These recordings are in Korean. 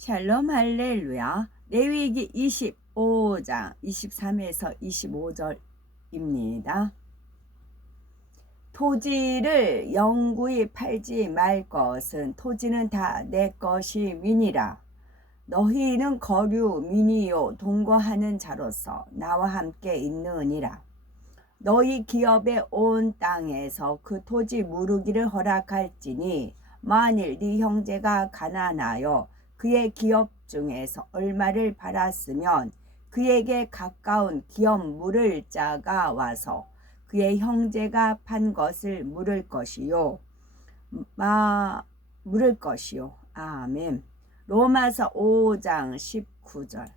샬롬 할렐루야. 레위기 25장 23에서 25절입니다. 토지를 영구히 팔지 말 것은 토지는 다 내 것임이니라. 너희는 거류 민이요 동거하는 자로서 나와 함께 있느니라. 너희 기업의 온 땅에서 그 토지 무르기를 허락할지니 만일 네 형제가 가난하여 그의 기업 중에서 얼마를 팔았으면 그에게 가까운 기업 물을 자가 와서 그의 형제가 판 것을 물을 것이요. 아멘. 로마서 5장 19절.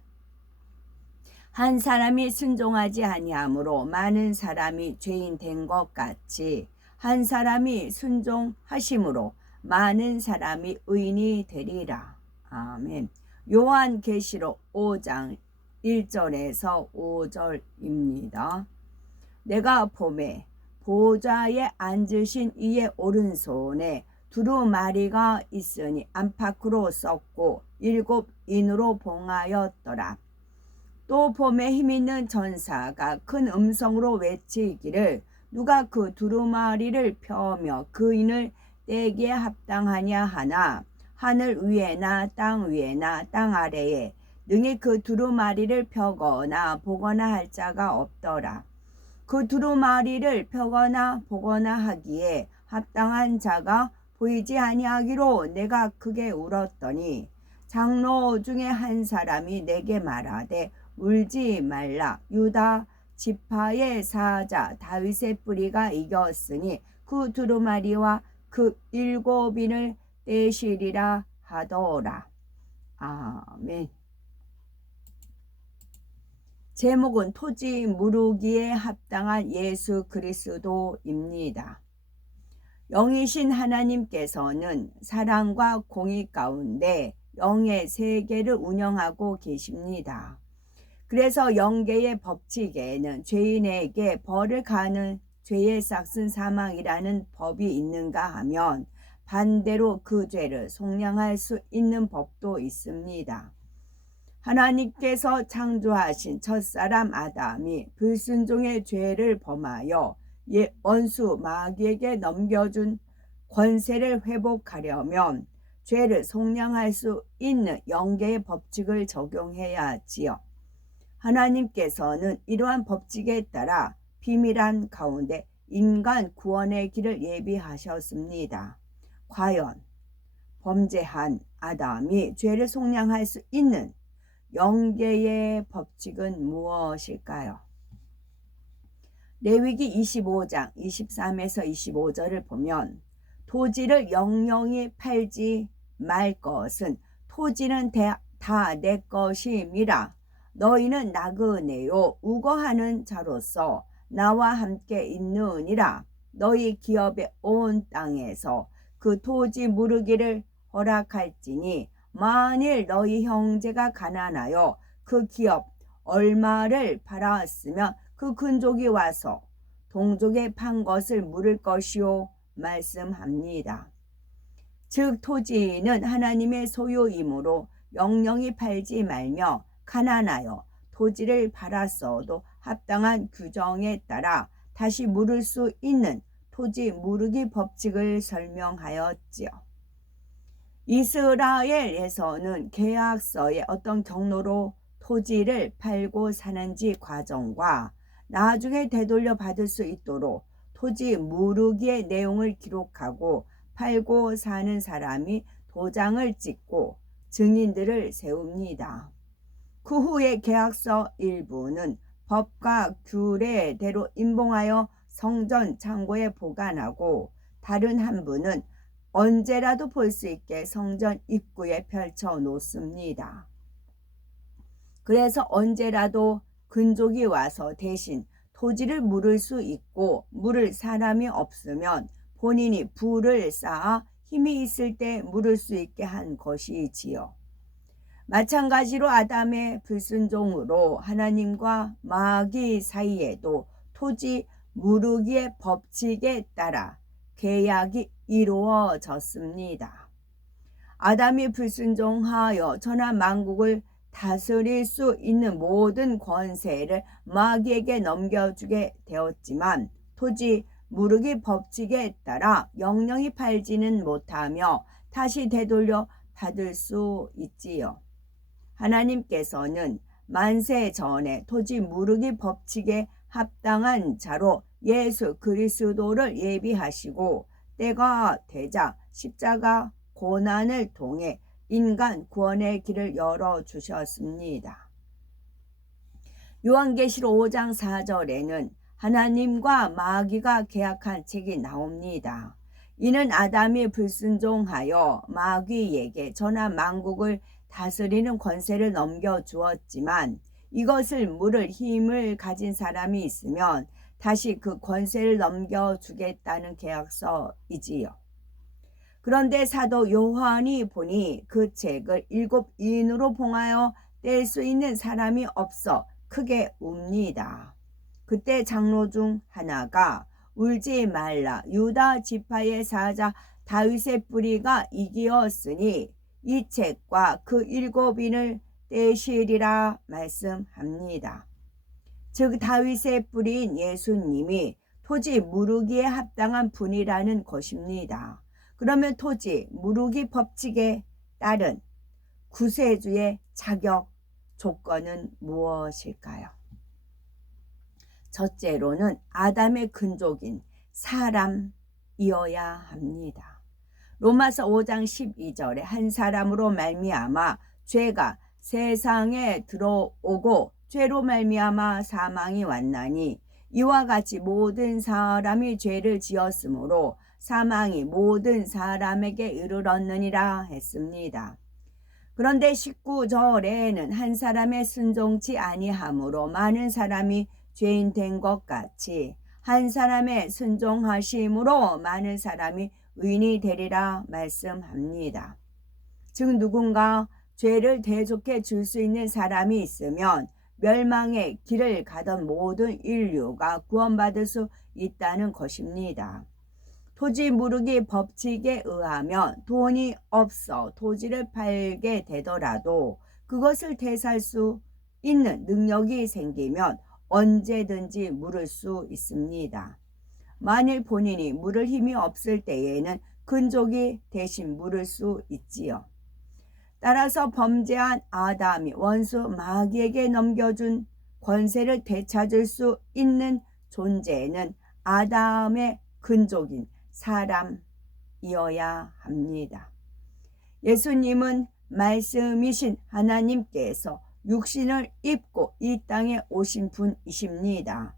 한 사람이 순종하지 아니하므로 많은 사람이 죄인 된 것 같이 한 사람이 순종하심으로 많은 사람이 의인이 되리라. 아멘. 요한계시록 5장 1절에서 5절입니다. 내가 보매 보좌에 앉으신 이의 오른손에 두루마리가 있으니 안팎으로 썼고 7인으로 봉하였더라. 또 봄에 힘있는 전사가 큰 음성으로 외치기를 누가 그 두루마리를 펴며 그 인을 떼기에 합당하냐 하나 하늘 위에나 땅 위에나 땅 아래에 능히 그 두루마리를 펴거나 보거나 할 자가 없더라. 그 두루마리를 펴거나 보거나 하기에 합당한 자가 보이지 아니하기로 내가 크게 울었더니 장로 중에 한 사람이 내게 말하되 울지 말라. 유다 지파의 사자 다윗의 뿌리가 이겼으니 그 두루마리와 그 7인을 떼시리라 하더라. 아멘. 제목은 토지 무르기에 합당한 예수 그리스도입니다. 영이신 하나님께서는 사랑과 공의 가운데 영의 세계를 운영하고 계십니다. 그래서 영계의 법칙에는 죄인에게 벌을 가하는 죄의 삭슨 사망이라는 법이 있는가 하면 반대로 그 죄를 속량할 수 있는 법도 있습니다. 하나님께서 창조하신 첫사람 아담이 불순종의 죄를 범하여 원수 마귀에게 넘겨준 권세를 회복하려면 죄를 속량할 수 있는 영계의 법칙을 적용해야 하지요. 하나님께서는 이러한 법칙에 따라 비밀한 가운데 인간 구원의 길을 예비하셨습니다. 과연 범죄한 아담이 죄를 속량할 수 있는 영계의 법칙은 무엇일까요? 레위기 25장 23에서 25절을 보면 토지를 영영히 팔지 말 것은 토지는 다 내 것임이라. 너희는 나그네요 우거하는 자로서 나와 함께 있느니라. 너희 기업의 온 땅에서 그 토지 무르기를 허락할지니 만일 너희 형제가 가난하여 그 기업 얼마를 팔았으면 그 근족이 와서 동족에 판 것을 물을 것이요 말씀합니다. 즉 토지는 하나님의 소유이므로 영영히 팔지 말며 가난하여 토지를 팔았어도 합당한 규정에 따라 다시 물을 수 있는 토지 무르기 법칙을 설명하였지요. 이스라엘에서는 계약서에 어떤 경로로 토지를 팔고 사는지 과정과 나중에 되돌려 받을 수 있도록 토지 무르기의 내용을 기록하고 팔고 사는 사람이 도장을 찍고 증인들을 세웁니다. 그 후에 계약서 일부는 법과 규례대로 인봉하여 성전 창고에 보관하고 다른 한 부는 언제라도 볼 수 있게 성전 입구에 펼쳐 놓습니다. 그래서 언제라도 근족이 와서 대신 토지를 물을 수 있고 물을 사람이 없으면 본인이 불을 쌓아 힘이 있을 때 물을 수 있게 한 것이지요. 마찬가지로 아담의 불순종으로 하나님과 마귀 사이에도 토지 무르기의 법칙에 따라 계약이 이루어졌습니다. 아담이 불순종하여 천하 만국을 다스릴 수 있는 모든 권세를 마귀에게 넘겨주게 되었지만 토지 무르기 법칙에 따라 영영이 팔지는 못하며 다시 되돌려 받을 수 있지요. 하나님께서는 만세 전에 토지 무르기 법칙에 합당한 자로 예수 그리스도를 예비하시고 때가 되자 십자가 고난을 통해 인간 구원의 길을 열어주셨습니다. 요한계시록 5장 4절에는 하나님과 마귀가 계약한 책이 나옵니다. 이는 아담이 불순종하여 마귀에게 천하 만국을 다스리는 권세를 넘겨주었지만 이것을 물을 힘을 가진 사람이 있으면 다시 그 권세를 넘겨주겠다는 계약서이지요. 그런데 사도 요한이 보니 그 책을 7인으로 봉하여 뗄 수 있는 사람이 없어 크게 웁니다. 그때 장로 중 하나가 울지 말라, 유다 지파의 사자 다윗의 뿌리가 이기었으니 이 책과 그 7인을 떼시리라 말씀합니다. 즉 다윗의 뿌리인 예수님이 토지 무르기에 합당한 분이라는 것입니다. 그러면 토지 무르기 법칙에 따른 구세주의 자격 조건은 무엇일까요? 첫째로는 아담의 근족인 사람이어야 합니다. 로마서 5장 12절에 한 사람으로 말미암아 죄가 세상에 들어오고 죄로 말미암아 사망이 왔나니 이와 같이 모든 사람이 죄를 지었으므로 사망이 모든 사람에게 이르렀느니라 했습니다. 그런데 19절에는 한 사람의 순종치 아니함으로 많은 사람이 죄인 된 것 같이 한 사람의 순종하심으로 많은 사람이 의인이 되리라 말씀합니다. 즉 누군가 죄를 대속해 줄 수 있는 사람이 있으면 멸망의 길을 가던 모든 인류가 구원받을 수 있다는 것입니다. 토지 무르기 법칙에 의하면 돈이 없어 토지를 팔게 되더라도 그것을 되살 수 있는 능력이 생기면 언제든지 물을 수 있습니다. 만일 본인이 물을 힘이 없을 때에는 근족이 대신 물을 수 있지요. 따라서 범죄한 아담이 원수 마귀에게 넘겨준 권세를 되찾을 수 있는 존재는 아담의 근족인 사람이어야 합니다. 예수님은 말씀이신 하나님께서 육신을 입고 이 땅에 오신 분이십니다.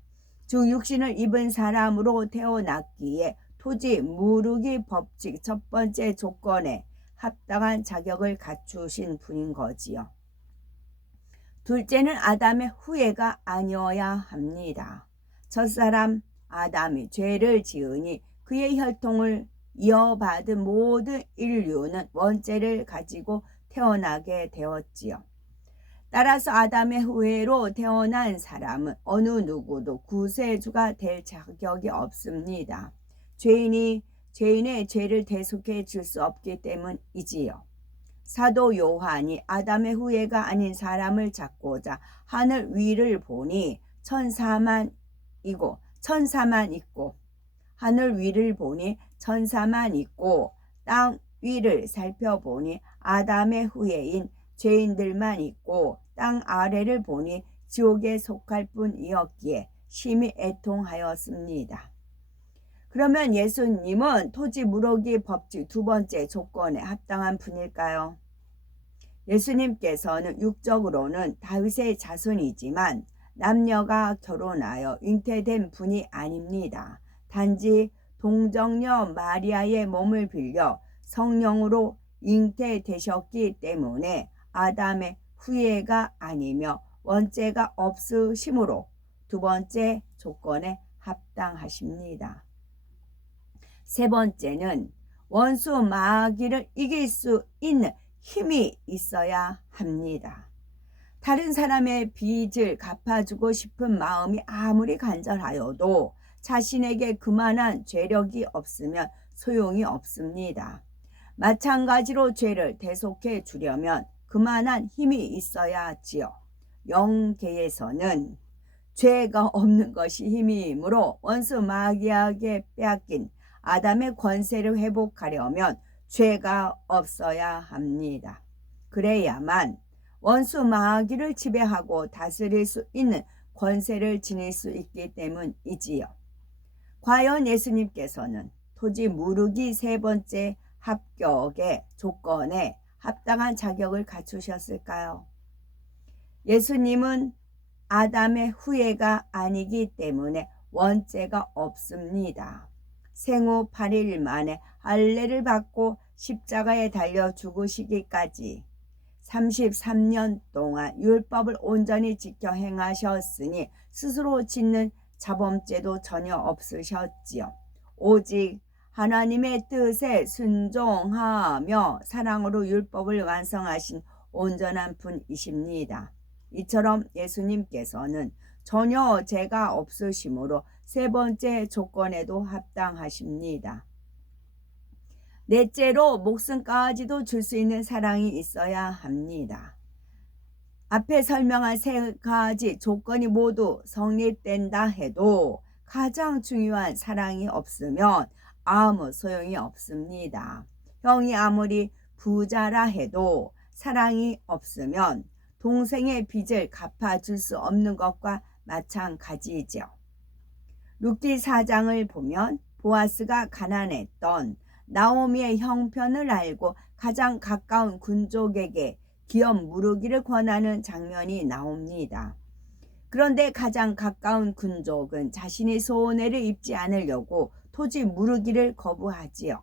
즉 육신을 입은 사람으로 태어났기에 토지 무르기 법칙 첫 번째 조건에 합당한 자격을 갖추신 분인 거지요. 둘째는 아담의 후예가 아니어야 합니다. 첫사람 아담이 죄를 지으니 그의 혈통을 이어받은 모든 인류는 원죄를 가지고 태어나게 되었지요. 따라서 아담의 후예로 태어난 사람은 어느 누구도 구세주가 될 자격이 없습니다. 죄인이 죄인의 죄를 대속해 줄 수 없기 때문이지요. 사도 요한이 아담의 후예가 아닌 사람을 찾고자 하늘 위를 보니 천사만 있고 하늘 위를 보니 천사만 있고 땅 위를 살펴보니 아담의 후예인 죄인들만 있고 땅 아래를 보니 지옥에 속할 뿐이었기에 심히 애통하였습니다. 그러면 예수님은 토지 무르기 법칙 두 번째 조건에 합당한 분일까요? 예수님께서는 육적으로는 다윗의 자손이지만 남녀가 결혼하여 잉태된 분이 아닙니다. 단지 동정녀 마리아의 몸을 빌려 성령으로 잉태되셨기 때문에 아담의 후예가 아니며 원죄가 없으시므로 두 번째 조건에 합당하십니다. 세 번째는 원수 마귀를 이길 수 있는 힘이 있어야 합니다. 다른 사람의 빚을 갚아주고 싶은 마음이 아무리 간절하여도 자신에게 그만한 죄력이 없으면 소용이 없습니다. 마찬가지로 죄를 대속해 주려면 그만한 힘이 있어야 하지요. 영계에서는 죄가 없는 것이 힘이므로 원수 마귀에게 빼앗긴 아담의 권세를 회복하려면 죄가 없어야 합니다. 그래야만 원수 마귀를 지배하고 다스릴 수 있는 권세를 지닐 수 있기 때문이지요. 과연 예수님께서는 토지 무르기 세 번째 합격의 조건에 합당한 자격을 갖추셨을까요? 예수님은 아담의 후예가 아니기 때문에 원죄가 없습니다. 생후 8일 만에 할례를 받고 십자가에 달려 죽으시기까지 33년 동안 율법을 온전히 지켜 행하셨으니 스스로 짓는 자범죄도 전혀 없으셨지요. 오직 하나님의 뜻에 순종하며 사랑으로 율법을 완성하신 온전한 분이십니다. 이처럼 예수님께서는 전혀 죄가 없으시므로 세 번째 조건에도 합당하십니다. 넷째로 목숨까지도 줄 수 있는 사랑이 있어야 합니다. 앞에 설명한 세 가지 조건이 모두 성립된다 해도 가장 중요한 사랑이 없으면 아무 소용이 없습니다. 형이 아무리 부자라 해도 사랑이 없으면 동생의 빚을 갚아줄 수 없는 것과 마찬가지죠. 룻기 4장을 보면 보아스가 가난했던 나오미의 형편을 알고 가장 가까운 군족에게 기업 무르기를 권하는 장면이 나옵니다. 그런데 가장 가까운 군족은 자신이 손해를 입지 않으려고 토지 무르기를 거부하지요.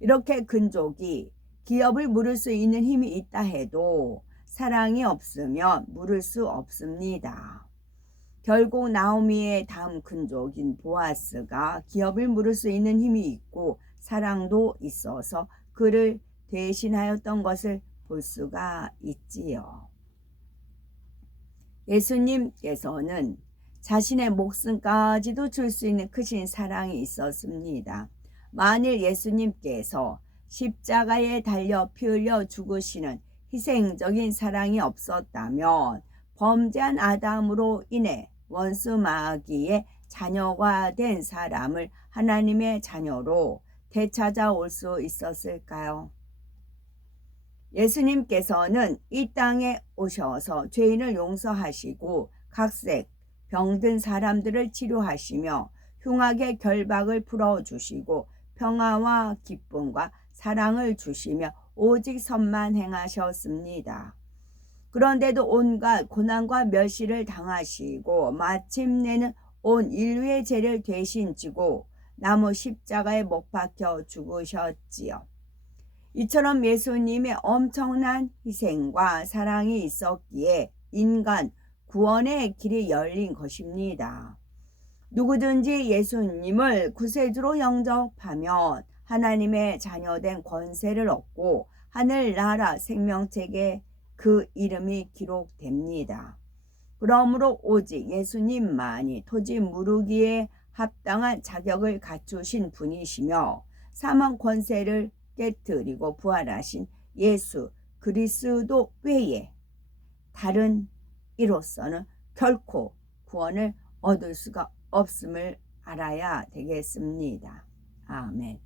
이렇게 군족이 기업을 물을 수 있는 힘이 있다 해도 사랑이 없으면 물을 수 없습니다. 결국 나오미의 다음 군족인 보아스가 기업을 물을 수 있는 힘이 있고 사랑도 있어서 그를 대신하였던 것을 볼 수가 있지요. 예수님께서는 자신의 목숨까지도 줄 수 있는 크신 사랑이 있었습니다. 만일 예수님께서 십자가에 달려 피 흘려 죽으시는 희생적인 사랑이 없었다면 범죄한 아담으로 인해 원수 마귀의 자녀가 된 사람을 하나님의 자녀로 되찾아올 수 있었을까요? 예수님께서는 이 땅에 오셔서 죄인을 용서하시고 각색 병든 사람들을 치료하시며 흉악의 결박을 풀어주시고 평화와 기쁨과 사랑을 주시며 오직 선만 행하셨습니다. 그런데도 온갖 고난과 멸시를 당하시고 마침내는 온 인류의 죄를 대신 지고 나무 십자가에 못 박혀 죽으셨지요. 이처럼 예수님의 엄청난 희생과 사랑이 있었기에 인간 구원의 길이 열린 것입니다. 누구든지 예수님을 구세주로 영접하면 하나님의 자녀된 권세를 얻고 하늘나라 생명책에 그 이름이 기록됩니다. 그러므로 오직 예수님만이 토지 무르기에 합당한 자격을 갖추신 분이시며 사망 권세를 깨뜨리고 부활하신 예수 그리스도 외에 다른 이로서는 결코 구원을 얻을 수가 없음을 알아야 되겠습니다. 아멘.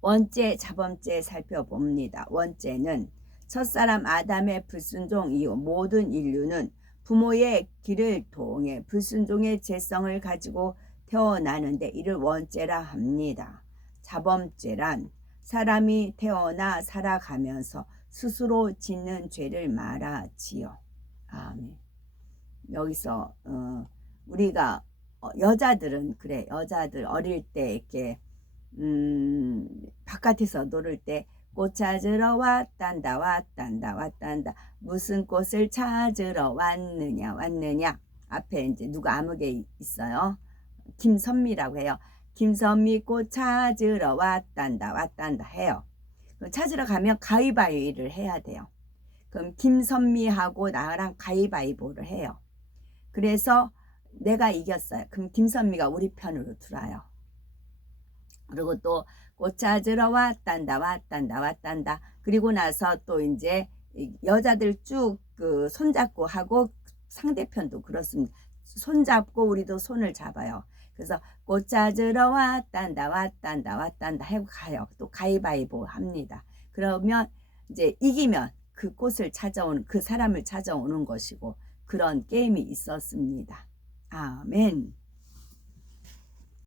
원죄, 자범죄 살펴봅니다. 원죄는 첫사람 아담의 불순종 이후 모든 인류는 부모의 길을 통해 불순종의 죄성을 가지고 태어나는데 이를 원죄라 합니다. 자범죄란 사람이 태어나 살아가면서 스스로 짓는 죄를 말하지요. 아멘. 여기서 우리가 여자들은 그래, 여자들 어릴 때 이렇게 바깥에서 놀을 때 꽃 찾으러 왔단다 왔단다 왔단다 무슨 꽃을 찾으러 왔느냐 앞에 이제 누가 암흑에 있어요. 김선미라고 해요. 김선미 꽃 찾으러 왔단다 왔단다 해요. 찾으러 가면 가위바위를 해야 돼요. 그럼 김선미하고 나랑 가위바위보를 해요. 그래서 내가 이겼어요. 그럼 김선미가 우리 편으로 들어요. 그리고 또 꽃 찾으러 왔단다 왔단다 왔단다. 그리고 나서 또 이제 여자들 쭉 그 손잡고 하고 상대편도 그렇습니다. 손잡고 우리도 손을 잡아요. 그래서 꽃 찾으러 왔단다 왔단다 왔단다 하고 가요. 또 가위바위보 합니다. 그러면 이제 이기면 그 꽃을 찾아오는 그 사람을 찾아오는 것이고 그런 게임이 있었습니다. 아멘.